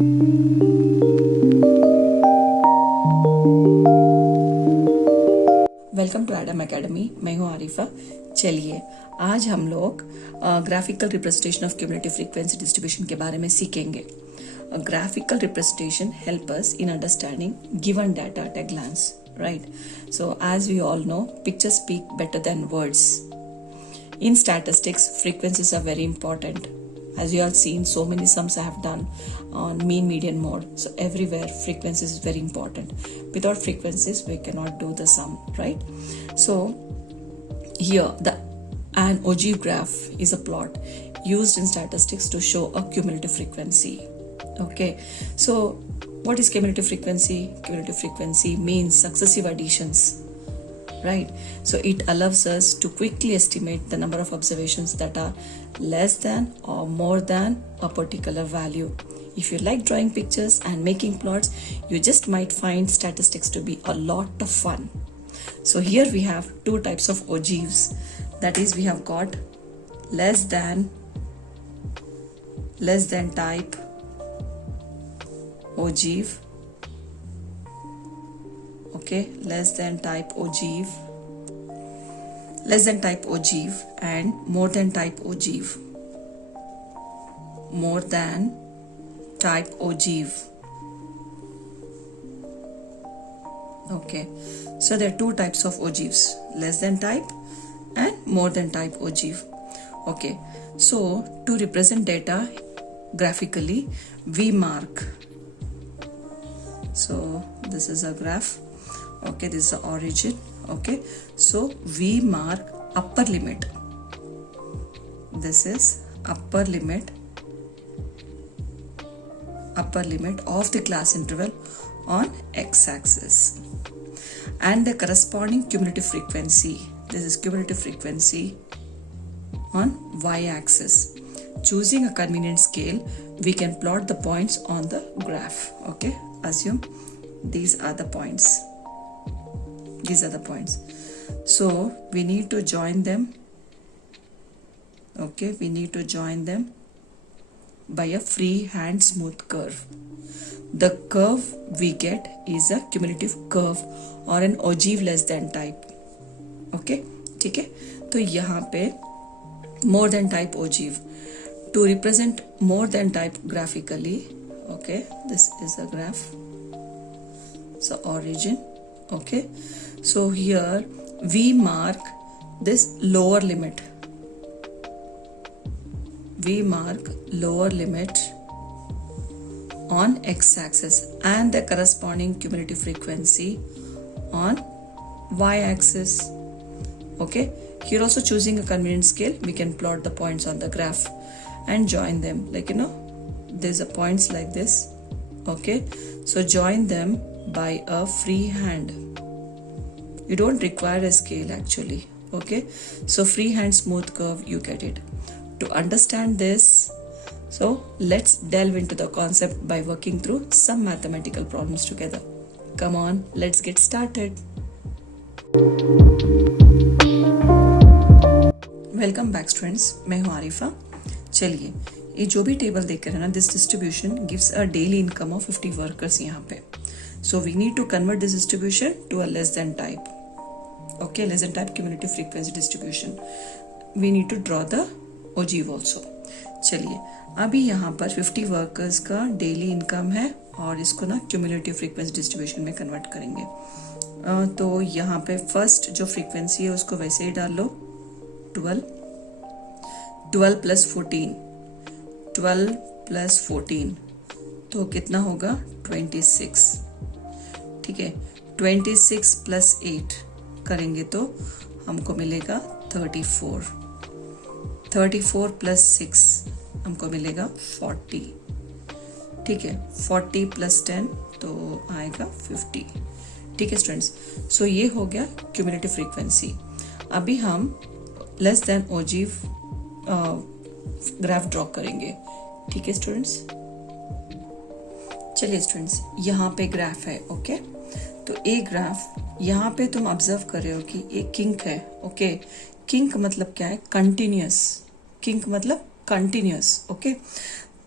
Welcome to Adam academy. मैं हूँ आरिफा। चलिए आज हम लोग graphical representation of cumulative frequency distribution के बारे में सीखेंगे। Graphical representation help us in understanding given data at a glance, right? So as we all know, pictures speak better than words. In statistics, frequencies are very important. As you have seen, so many sums I have done on mean, median, mode. So everywhere frequencies is very important. Without frequencies, we cannot do the sum, right? So here an ogive graph is a plot used in statistics to show a cumulative frequency. Okay, so what is cumulative frequency? Cumulative frequency means successive additions. Right, so it allows us to quickly estimate the number of observations that are less than or more than a particular value. If you like drawing pictures and making plots, you just might find statistics to be a lot of fun. So here we have two types of ogives. That is, we have got less than type ogive. Okay, less than type ogive and more than type ogive. More than type ogive. Okay, so there are two types of ogives, less than type and more than type ogive. Okay, so to represent data graphically, we mark. So this is a graph. Okay, this is the origin. Okay, so we mark upper limit. This is upper limit of the class interval on x-axis, and the corresponding cumulative frequency. This is cumulative frequency on y-axis. Choosing a convenient scale, we can plot the points on the graph. Okay, assume these are the points. So we need to join them. Okay, we need to join them by a freehand smooth curve. The curve we get is a cumulative curve or an ogive less than type. Okay, ठीक है? तो यहाँ पे more than type ogive. To represent more than type graphically, okay, this is a graph. So origin. Okay, so here we mark this lower limit. We mark lower limit on x-axis and the corresponding cumulative frequency on y-axis. Okay, here also choosing a convenient scale, we can plot the points on the graph and join them. Like, there's a points like this. Okay, so join them by a free hand. You don't require a scale actually. Okay, so freehand smooth curve, you get it. To understand this, so let's delve into the concept by working through some mathematical problems together. Come on, let's get started. Welcome back students, मैं हूँ आरिफा। चलिए, ये जो भी table देख रहे हैं ना, this distribution gives a daily income of 50 workers यहाँ पे. So we need to convert this distribution to a less than type. Okay, less than type cumulative frequency distribution. We need to draw the ogive also. चलिए, अभी यहाँ पर 50 workers का daily income है और इसको ना क्यूमुलेटिव फ्रीक्वेंसी डिस्ट्रीब्यूशन में कन्वर्ट करेंगे. तो यहाँ पे फर्स्ट जो फ्रीक्वेंसी है उसको वैसे ही डाल लो. 12 प्लस 14 तो कितना होगा? 26. ठीक है, 26 प्लस 8 करेंगे तो हमको मिलेगा 34. 34 प्लस 6 हमको मिलेगा 40. ठीक है, 40 प्लस 10 तो आएगा 50. ठीक है स्टूडेंट्स, सो ये हो गया क्यूमुलेटिव फ्रीक्वेंसी. अभी हम लेस देन ओजिव ग्राफ ड्रॉ करेंगे. ठीक है स्टूडेंट्स, चलिए स्टूडेंट्स, यहाँ पे ग्राफ है. ओके, तो एक ग्राफ यहाँ पे तुम ऑब्जर्व कर रहे हो कि एक किंक है. ओके, किंक मतलब क्या है? कंटिन्यूअस. किंक मतलब कंटिन्यूअस. ओके,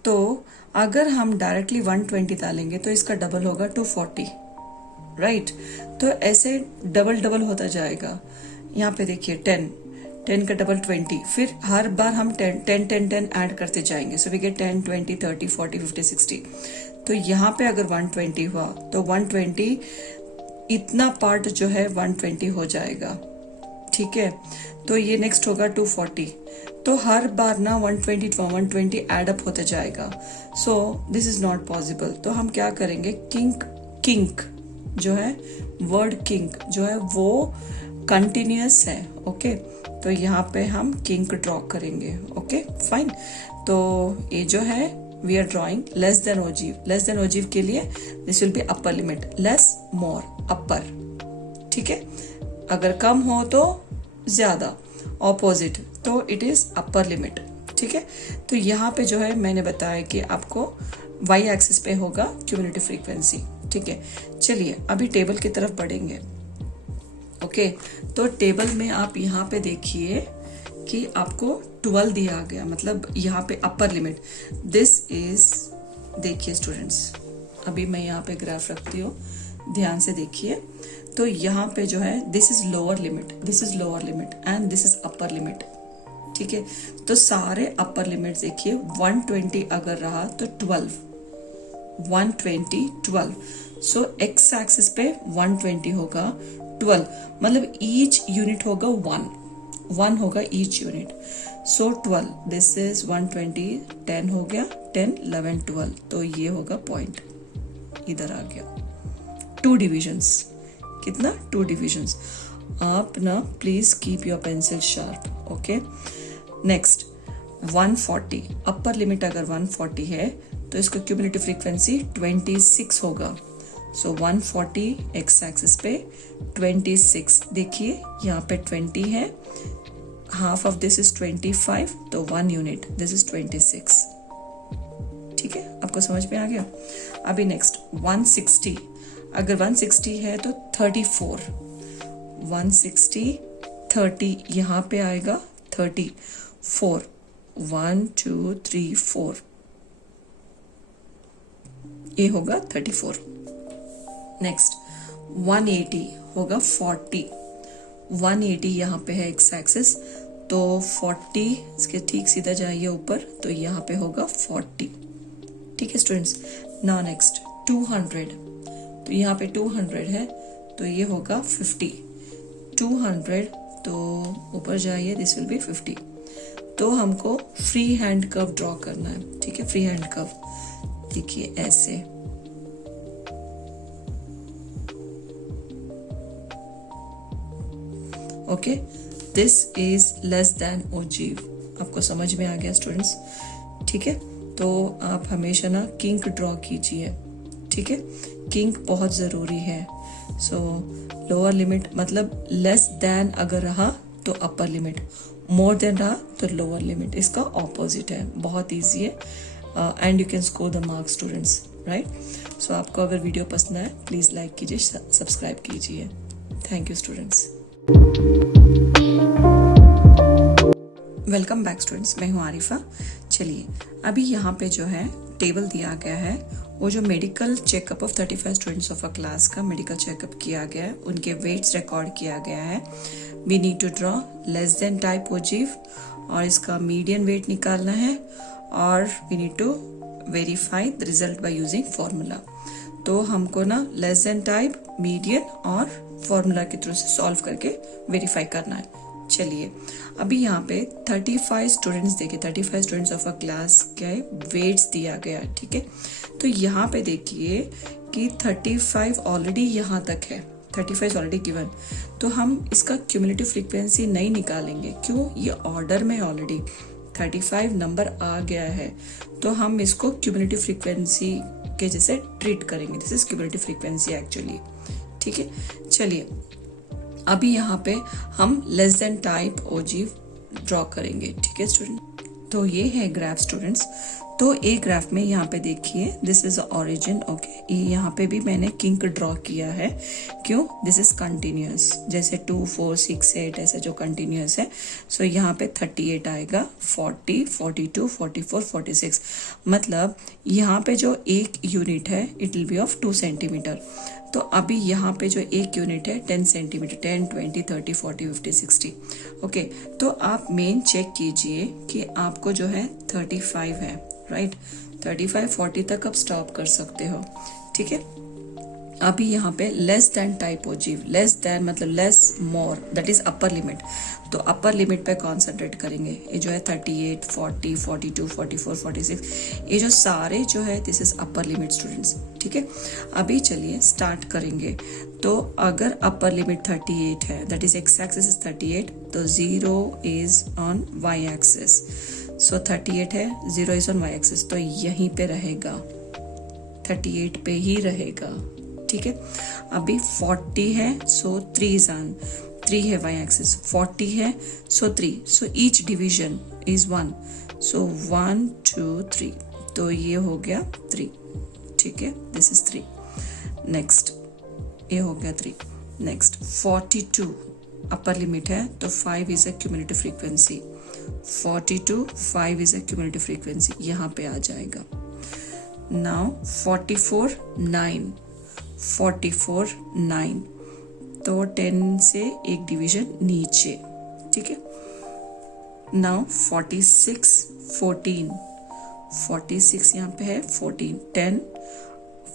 तो अगर हम डायरेक्टली 120 डालेंगे तो इसका डबल होगा 240, राइट। तो ऐसे डबल डबल होता जाएगा। यहाँ पे देखिए 10 का डबल 20, फिर हर बार हम 10 ऐड करते जाएंगे। So we get 10, 20, 30, 40, 50, 60। तो यहाँ पे अगर 120 हुआ तो 120 इतना पार्ट जो है 120 हो जाएगा, ठीक है। तो ये नेक्स्ट होगा 240। तो हर बार ना 120 एड अप होता जाएगा। So this is not possible. तो हम क्या करेंगे, किंक जो है, वर्ड किंक जो है वो कंटिन्यूअस है, ओके। तो यहाँ पे हम किंक ड्रॉ करेंगे, ओके फाइन। तो ये जो है we are drawing less than ogive. Less than ogive के लिए this will be upper limit, less more upper, ठीक है। अगर कम हो तो ज्यादा, ऑपोजिट तो इट इज अपर लिमिट, ठीक है। तो यहाँ पे जो है मैंने बताया कि आपको वाई एक्सिस पे होगा क्यूमुलेटिव फ्रीक्वेंसी, ठीक है। चलिए अभी टेबल की तरफ बढ़ेंगे, ओके। तो टेबल में आप यहाँ पे देखिए कि आपको 12 दिया गया, मतलब यहाँ पे अपर लिमिट। दिस इज, देखिए स्टूडेंट्स, अभी मैं यहाँ पे ग्राफ रखती हूँ, ध्यान से देखिए। तो यहाँ पे जो है this is lower limit, this is lower limit and this is upper limit, ठीक है। तो सारे अपर लिमिट देखिए, 120 अगर रहा तो 12, 120, 12। सो एक्स एक्सिस पे 120 होगा, 12 मतलब ईच यूनिट होगा 1 होगा each unit. So 12, this is 120, 10 हो गया, 10, 11, 12। तो ये होगा पॉइंट, इधर आ गया। 2 डिविजन्स, कितना, 2 डिविजन्स। आप ना please keep your pencil sharp, okay. Next 140, upper limit अगर 140 है तो इसका क्यूमुलेटिव फ्रीक्वेंसी 26 होगा। सो 140 एक्स एक्सिस पे 26, देखिए यहाँ पे 20 है, हाफ ऑफ दिस इज 25, तो 1 यूनिट, दिस इज 26, ठीक है। आपको समझ में आ गया। अभी नेक्स्ट 160, अगर 160 है तो 34, 160, 30 यहाँ पे आएगा 34, 1 2 3 4, ये होगा 34। नेक्स्ट 180 होगा 40, 180 यहाँ पे है एक्स एक्सिस, तो 40 इसके ठीक सीधा जाइए ऊपर, तो यहाँ पे होगा 40, ठीक है स्टूडेंट्स। नाउ नेक्स्ट 200, तो यहाँ पे 200 है तो ये होगा 50, 200 तो ऊपर जाइए, दिस विल बी 50। तो हमको फ्री हैंड कर्व ड्रॉ करना है, ठीक है। फ्री हैंड कर्व देखिए ऐसे, okay. This is less than ogive. आपको समझ में आ गया स्टूडेंट्स, ठीक है। तो आप हमेशा ना किंक ड्रॉ कीजिए, ठीक है। किंक बहुत जरूरी है। सो लोअर लिमिट मतलब लेस देन अगर रहा तो अपर लिमिट, मोर देन रहा तो लोअर लिमिट, इसका ऑपोजिट है। बहुत ईजी है and you can score the marks students, right. So आपको अगर वीडियो पसंद आए प्लीज लाइक कीजिए, सब्सक्राइब कीजिए। Thank you students. Welcome back students, मैं हूँ आरिफा। चलिए अभी यहाँ पे जो है टेबल दिया गया है, वो जो medical checkup of 35 students of a class का मेडिकल चेकअप किया गया है, उनके वेट्स रिकॉर्ड किया गया है। We need to draw less than type ogive और इसका मीडियन वेट निकालना है, और we need to verify the result by using formula. तो हमको ना लेस देन टाइप, मीडियन और फॉर्मूला के थ्रू से सॉल्व करके वेरीफाई करना है। चलिए अभी यहाँ पे 35 स्टूडेंट्स देखिए, 35 स्टूडेंट्स ऑफ अ क्लास के वेट्स दिया गया, ठीक है। तो यहाँ पे देखिए कि 35 ऑलरेडी यहाँ तक है, 35 ऑलरेडी गिवन। तो हम इसका क्यूमुलेटिव फ्रीक्वेंसी नहीं निकालेंगे, क्यों, ये ऑर्डर में ऑलरेडी 35 नंबर आ गया है, तो हम इसको क्यूमुलेटिव फ्रीक्वेंसी के जैसे ट्रीट करेंगे। This is cumulative frequency actually, ठीक है। चलिए अभी यहाँ पे हम less than type ogive draw करेंगे, ठीक है स्टूडेंट। तो ये है ग्राफ स्टूडेंट्स। तो एक ग्राफ में यहाँ पे देखिए दिस इज ओरिजिन, ओके। यहाँ पे भी मैंने किंक ड्रॉ किया है, क्यों? दिस इज कंटिन्यूअस, जैसे 2 4 6 8 ऐसे जो कंटिन्यूअस है। सो यहाँ पे 38 आएगा, 40 42 44 46, मतलब यहाँ पे जो एक यूनिट है it will be of 2 centimetre. तो अभी यहाँ पे जो एक यूनिट है 10 सेंटीमीटर, 10 20 30 40 50 60, ओके। तो आप मेन चेक कीजिए कि आपको जो है 35 है, राइट। 35 40 तक आप स्टॉप कर सकते हो, ठीक है। अभी यहाँ पे लेस देन टाइपोजीव, लेस देन मतलब less more, that is upper limit. तो अपर लिमिट पे कॉन्सेंट्रेट करेंगे। ये जो है 38 40 42 44 46, ये जो सारे जो है this is upper limit students, ठीक है। अभी चलिए स्टार्ट करेंगे। तो अगर अपर लिमिट 38 है, that is x axis is 38, तो 0 इज ऑन वाई एक्सिस। सो 38 है, 0 इज ऑन वाई एक्सिस, तो यहीं पे रहेगा, 38 पे ही रहेगा, ठीक है। अभी 40 है, सो 3 इज ऑन, 3 है वाई एक्सिस, 40 है, सो 3, सो ईच डिवीजन इज 1, सो 1 2 3, तो ये हो गया 3, ठीक है। This is 3। नेक्स्ट ये हो गया 3। नेक्स्ट 42 अपर लिमिट है, तो 5 is a cumulative frequency, 42 5 is a cumulative frequency, यहाँ पे आ जाएगा। नाउ 44 9, 44 9, तो 10 से एक डिवीजन नीचे, ठीक है। नाउ 46 14, 46 यहाँ पे है, 14 10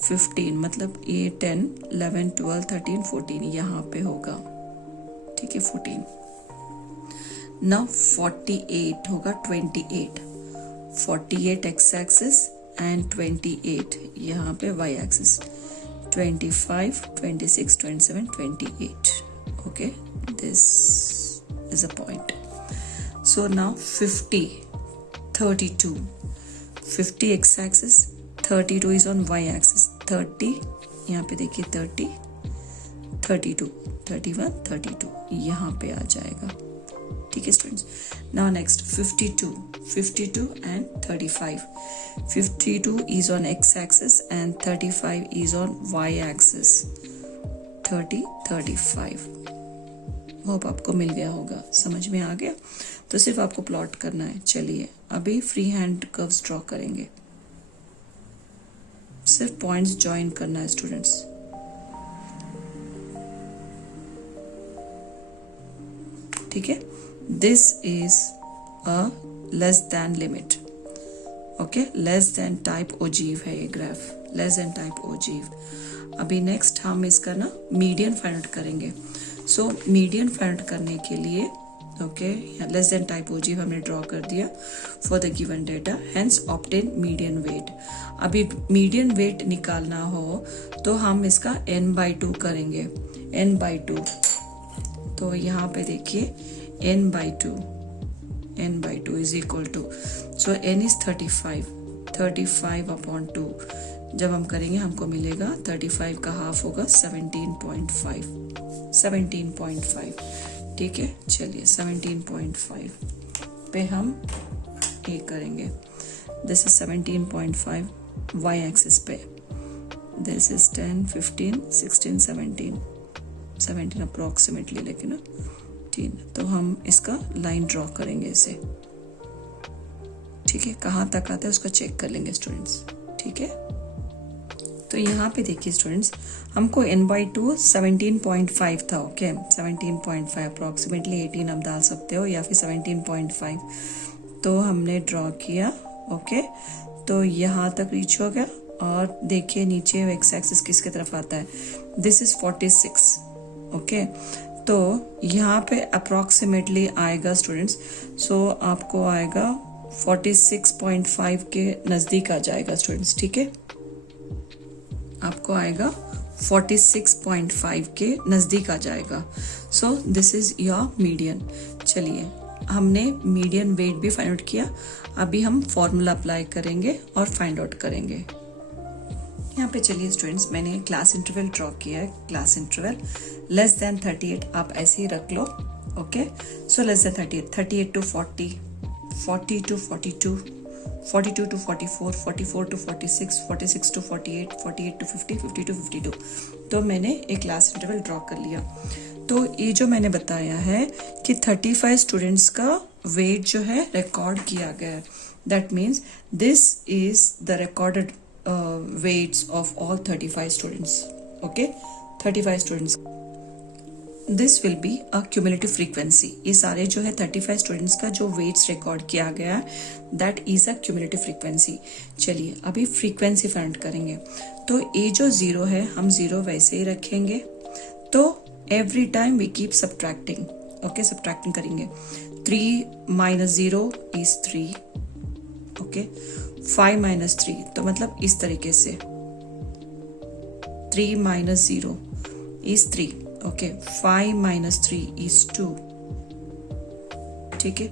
15, मतलब ये 10 11 12 13 14 यहाँ पे होगा, ठीक है, 14। नाउ 48 होगा 28, 48 एक्स एक्सिस एंड 28 यहाँ पे Y axis, 25 26 27 28, okay, this is a point. So now 50 32, 50 x axis, 32 is on y axis, 30 यहाँ पे देखिए 30 32 31 32 यहाँ पे आ जाएगा, ठीक है students. Now next 52 and 35, 52 is on x axis and 35 is on Y axis, 30 35। Hope आपको मिल गया होगा, समझ में आ गया। तो सिर्फ आपको प्लॉट करना है। चलिए अभी फ्री हैंड कर्व्स ड्रॉ करेंगे, सिर्फ पॉइंट्स ज्वाइन करना है स्टूडेंट्स। ठीक है, this is a less than limit, okay, less than type ogive है ये graph, less than type ogive. अभी नेक्स्ट हम इसका ना मीडियन फाइंड आउट करेंगे। सो मीडियन फाइंड आउट करने के लिए okay, less than type ogive हमने ड्रॉ कर दिया for the given data, hence obtain median weight. अभी मीडियन वेट निकालना हो तो हम इसका n/2 करेंगे, n/2। तो यहाँ पे देखिए n/2 is equal to, so n is 35 upon 2। जब हम करेंगे हमको मिलेगा 35 का हाफ होगा 17.5, ठीक है। चलिए 17.5 पे हम ये करेंगे, दिस इज 17.5 वाई एक्सिस पे, दिस इज 10 15 16 17 अप्रोक्सीमेटली, लेकिन 3। तो हम इसका लाइन ड्रॉ करेंगे इसे, ठीक है। कहाँ तक आता है उसका चेक कर लेंगे स्टूडेंट्स, ठीक है। तो यहाँ पे देखिए स्टूडेंट्स, हमको n/2 17.5 था, ओके, 17.5 अप्रोक्सीमेटली 18 आप डाल सकते हो या फिर 17.5। तो हमने ड्रॉ किया, ओके, तो यहाँ तक रीच हो गया। और देखिए नीचे एक्स एक्सिस किसके तरफ आता है, दिस इज 46, ओके। तो यहाँ पे अप्रोक्सीमेटली आएगा स्टूडेंट्स, सो आपको आएगा 46.5 के नज़दीक आ जाएगा स्टूडेंट्स, ठीक है। आपको आएगा 46.5 के नज़दीक आ जाएगा। So this is your median. चलिए हमने मीडियन वेट भी फाइंड आउट किया, अभी हम फॉर्मूला अप्लाई करेंगे और फाइंड आउट करेंगे। यहाँ पे चलिए स्टूडेंट्स, मैंने क्लास इंटरवल ड्रॉ किया है, क्लास इंटरवल लेस देन 38 आप ऐसे ही रख लो, okay. So less than 38 to 40, 40 to 42, 42 to 44, 44 to 46, 46 to 48, 48 to 50, 50 to 52। तो मैंने एक क्लास इंटरवल ड्रॉ कर लिया। तो ये जो मैंने बताया है कि 35 स्टूडेंट्स का वेट जो है रिकॉर्ड किया गया है, that means this is the recorded weights of all 35 students. Okay, 35 students. This will be a cumulative frequency. ये सारे जो है 35 स्टूडेंट्स का जो वेट्स रिकॉर्ड किया गया है, that is a cumulative frequency. चलिए अभी फ्रीक्वेंसी फाइंड करेंगे। तो ये जो 0 है, हम 0 वैसे ही रखेंगे। तो every time we keep subtracting. Okay, subtracting करेंगे। 3 minus 0 is 3। ओके, 5 minus 3, तो मतलब इस तरीके से 3 minus 0 is 3। Okay, 5 minus 3 is 2। ठीक है,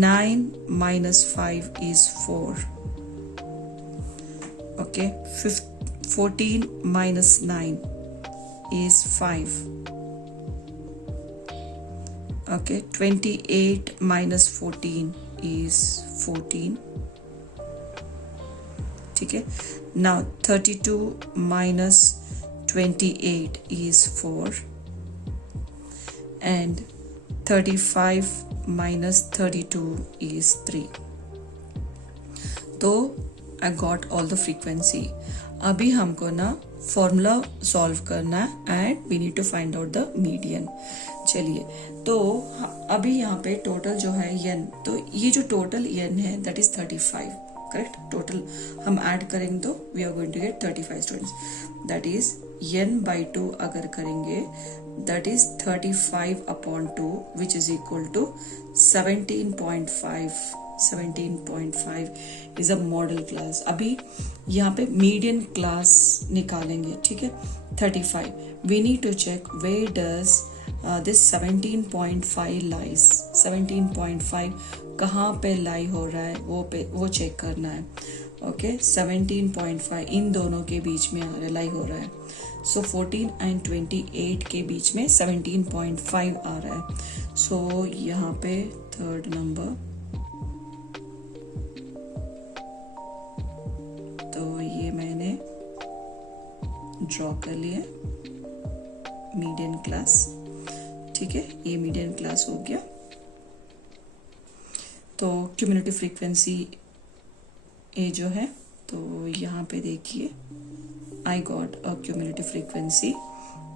9 minus 5 is 4। Okay, 14 minus 9 is 5। Okay, 28 minus 14 is 14। ठीक है, now 32 minus 28 is 4 and 35 minus 32 is 3। तो I got all the frequency। अभी हमको ना फॉर्मूला सॉल्व करना है and we need to find out the median. चलिए, तो अभी यहाँ पे टोटल जो है n, तो ये जो टोटल n है दैट इज 35। करेक्ट, टोटल हम ऐड करेंगे तो we are going to get 35 students. That is n/2 अगर करेंगे that is 35/2 which is equal to 17.5। 17.5 is a modal class. अभी यहाँ पे मीडियन क्लास निकालेंगे। ठीक है, 35। We need to check where does this 17.5 lies. 17.5 कहाँ पे लाई हो रहा है वो चेक करना है। ओके, 17.5 इन दोनों के बीच में लाई हो रहा है। सो 14 एंड 28 के बीच में 17.5 आ रहा है। सो यहाँ पे थर्ड नंबर, तो ये मैंने ड्रॉ कर लिया मीडियन क्लास। ठीक है, ये मीडियन क्लास हो गया। तो क्यूमुलेटिव फ्रीक्वेंसी ये जो है, तो यहाँ पे देखिए I got a cumulative frequency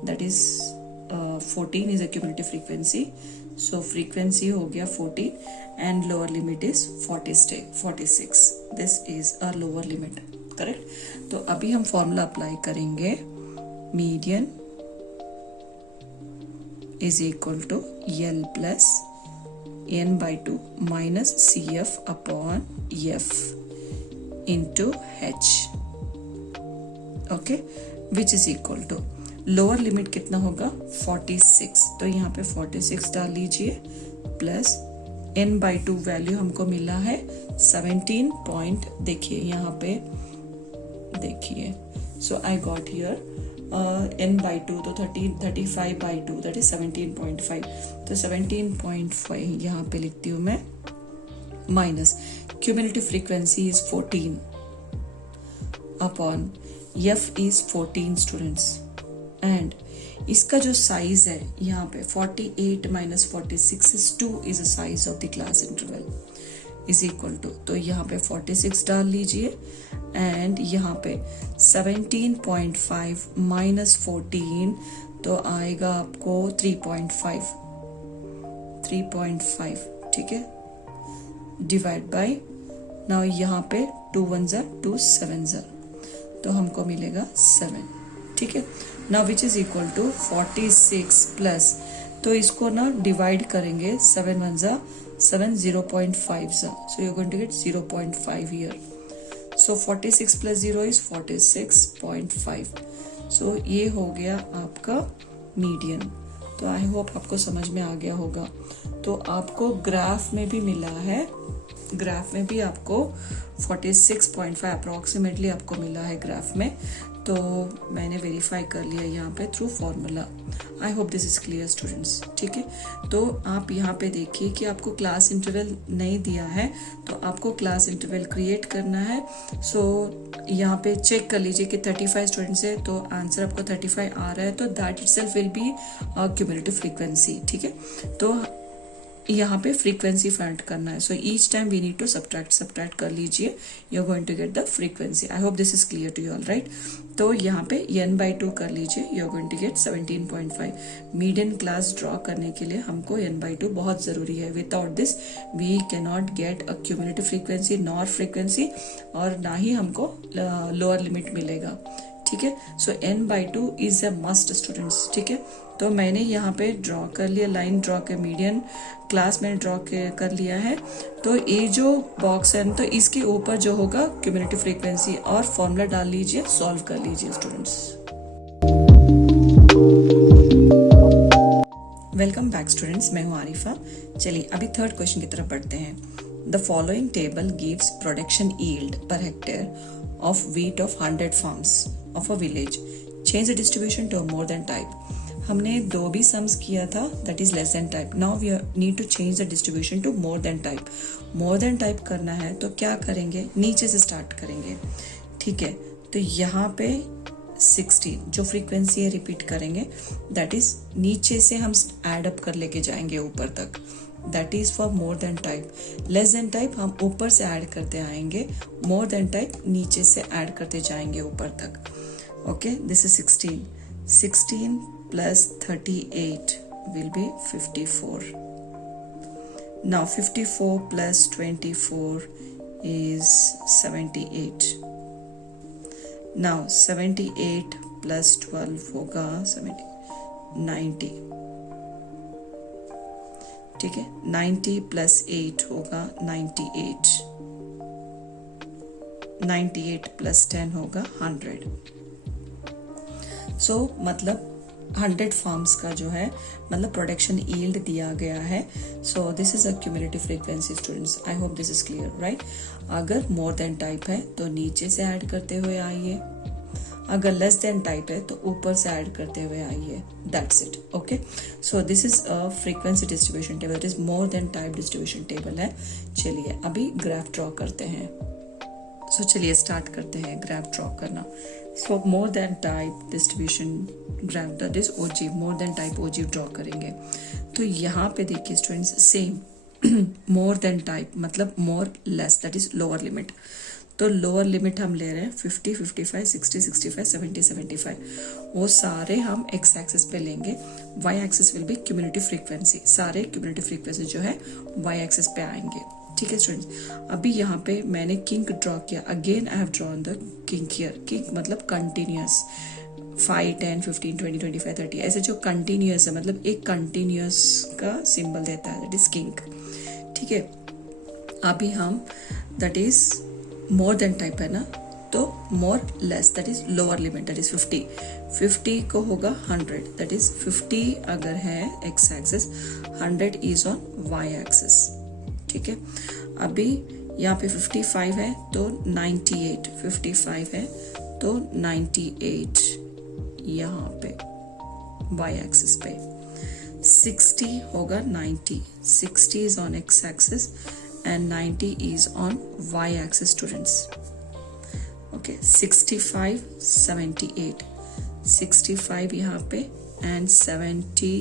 that is 14 is a cumulative frequency. So frequency हो गया 14 and lower limit is 46। This is a lower limit. Correct. तो अभी हम फॉर्मूला अप्लाई करेंगे। Median is equal to L plus n/2 minus CF upon F into H। Okay, which is equal to lower limit कितना होगा 46। तो यहाँ पे 46 डाल लीजिए प्लस n/2 वैल्यू हमको मिला है 17 पॉइंट। देखिए यहाँ पे देखिए, सो आई गॉट हियर n/2 तो 35/2 दैट इज 17.5। तो 17.5 यहाँ पे लिखती हूँ मैं minus cumulative frequency is 14 upon F is 14 students and इसका जो साइज है यहाँ पे 48 minus 46 is 2 is the size of the class interval is equal to, तो यहाँ पे 46 डाल लीजिए एंड यहाँ पे 17.5 minus 14 तो आएगा आपको 3.5। ठीक है, डिवाइड बाय, नाउ यहाँ पे 2 1s are 2 7s are, तो हमको मिलेगा 7। ठीक है, now which is equal to 46 plus, तो इसको ना डिवाइड करेंगे 7 1s are 7 0.5 so you're going to get 0.5 here। so 46 plus 0 is 46.5। so ये हो गया आपका मीडियन। तो आई होप आपको समझ में आ गया होगा। तो आपको ग्राफ में भी मिला है ग्राफ में भी आपको 46.5 अप्रॉक्सीमेटली आपको मिला है ग्राफ में, तो मैंने वेरीफाई कर लिया यहाँ पे through formula. I hope this is clear students, ठीक है। तो आप यहाँ पे देखिए कि आपको क्लास इंटरवल नहीं दिया है, तो आपको क्लास इंटरवल क्रिएट करना है। सो यहाँ पे चेक कर लीजिए कि 35 स्टूडेंट्स है, तो आंसर आपको 35 आ रहा है, तो that itself will be cumulative frequency, ठीक है। तो यहाँ पे फ्रीक्वेंसी फाइंड करना है, so each time we need to subtract कर लीजिए, you are going to get the frequency. I hope this is clear to you all, right. तो यहाँ पे n/2 कर लीजिए, you are going to get 17.5। Median class draw करने के लिए हमको n/2 बहुत जरूरी है, without this we can not get a cumulative frequency nor frequency, और ना ही हमको लोअर लिमिट मिलेगा, ठीक है। सो n/2 is a must students, ठीक है। तो मैंने यहाँ पे ड्रॉ कर लिया, लाइन ड्रॉ के मीडियन क्लास में ड्रॉ कर लिया है। तो ये जो बॉक्स है तो इसके ऊपर जो होगा क्यूमुलेटिव फ्रीक्वेंसी, और फॉर्मूला डाल लीजिए, सॉल्व कर लीजिए स्टूडेंट्स। वेलकम बैक स्टूडेंट्स, मैं हूँ आरिफा। चलिए अभी थर्ड क्वेश्चन की तरफ बढ़ते हैं। The following table gives production yield per hectare of wheat of 100 farms of a village. Change the distribution to more than type. हमने दो भी सम्स किया था, that is less than type. Now we need to change the distribution to more than type. More than type करना है तो क्या करेंगे, नीचे से स्टार्ट करेंगे, ठीक है। तो यहाँ पे 16 जो फ्रीक्वेंसी है रिपीट करेंगे, दैट इज नीचे से हम एड अप कर लेके जाएंगे ऊपर तक, that is for more than type. Less than type हम ऊपर से ऐड करते आएंगे, मोर देन टाइप नीचे से ऐड करते जाएंगे ऊपर तक। Okay, this is 16 plus 38 will be 54. Now 54 plus 24 is 78. Now 78 plus 12 होगा 90, ठीक है। 90 plus 8 होगा 98, 98 plus 10 होगा 100। सो मतलब 100 फार्म्स का जो है मतलब प्रोडक्शन यील्ड दिया गया है। So this is a cumulative frequency students, I hope this is clear, right. अगर मोर देन टाइप है तो नीचे से ऐड करते हुए आइए, अगर लेस देन टाइप है तो ऊपर से ऐड करते हुए आइए, that's it. Okay, so this is a frequency distribution table, it is more than type distribution table है। चलिए अभी ग्राफ ड्रॉ करते हैं। सो चलिए स्टार्ट करते हैं ग्राफ ड्रॉ करना। So more than type distribution graph, that is OG, more than type OG draw करेंगे। तो यहाँ पे देखिए students, same more than type मतलब more less, that is lower limit. तो लोअर लिमिट हम ले रहे हैं 50, 55, 60, 65, 70, 75। वो सारे हम एक्स एक्सिस पे लेंगे, Y axis will be cumulative frequency. सारे क्यूमुलेटिव फ्रीक्वेंसी जो है वाई एक्सिस पे आएंगे, ठीक है स्टूडेंट्स। अभी यहाँ पे मैंने किंक ड्रॉ किया, again I have drawn the kink here. Kink मतलब कंटिन्यूअस, 5, 10, 15, 20, 25, 30 ऐसे जो कंटिन्यूअस है, मतलब एक कंटिन्यूअस का सिंबल देता है, दैट इज किंक, ठीक है। अभी हम that is more than type है ना, तो more less that is lower limit, that is 50 को होगा 100, दैट इज 50 अगर है X axis, 100 is on Y axis, ठीक है। अभी यहाँ पे 55 है तो 98, 55 है तो 98 यहाँ पे वाई एक्सिस पे। 60 होगा 90, 60 is on x axis and 90 is on y axis students. Okay, 65, 78, 65 यहाँ पे and 70,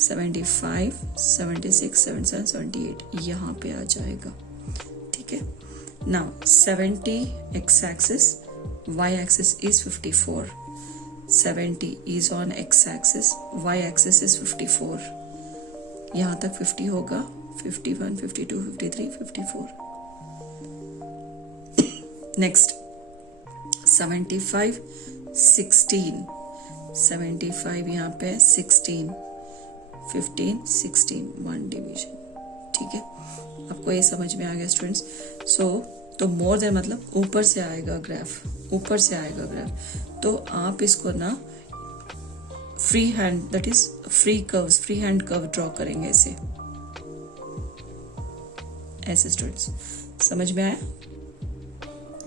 75, 76, 77, 78 यहाँ पे आ जाएगा, ठीक है। Now 70 x axis, y axis is 54, 70 is on x axis, y axis is 54, यहाँ तक 50 होगा, 51, 52, 53, 54। नेक्स्ट 75, 16, 75 यहाँ पे 16, 15, 16, 1 डिवीजन, ठीक है। आपको ये समझ में आ गया स्टूडेंट्स। सो तो मोर देन मतलब ऊपर से आएगा ग्राफ, ऊपर से आएगा ग्राफ। तो आप इसको ना free hand, that is free hand curve draw करेंगे ऐसे, ऐसे स्टूडेंट्स, समझ में आया?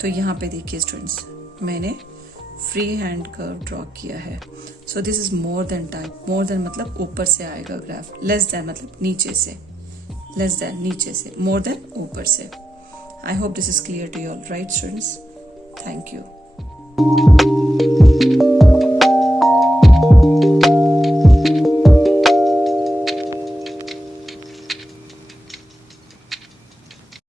तो यहाँ पे देखिए स्टूडेंट्स, मैंने फ्री हैंड कर्व ड्रॉ किया है. So this is more than type. More then मतलब ऊपर से आएगा ग्राफ, लेस देन मतलब नीचे से, लेस देन नीचे से, मोर देन ऊपर से. I hope this is clear to you all, right students? Thank you.